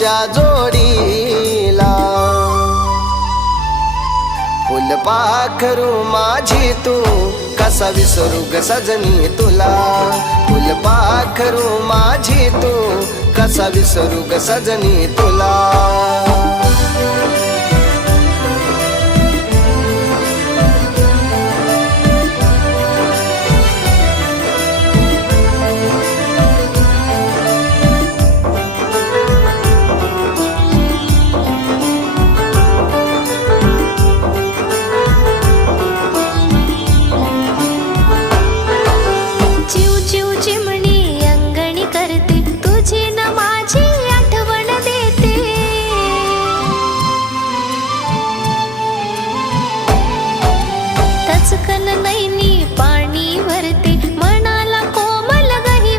फुलांच्या जोडीला. फुलपाखरू माझी तू कसा विसरू ग सजनी तुला. फुलपाखरू माझी तू कसा विसरू ग सजनी तुला.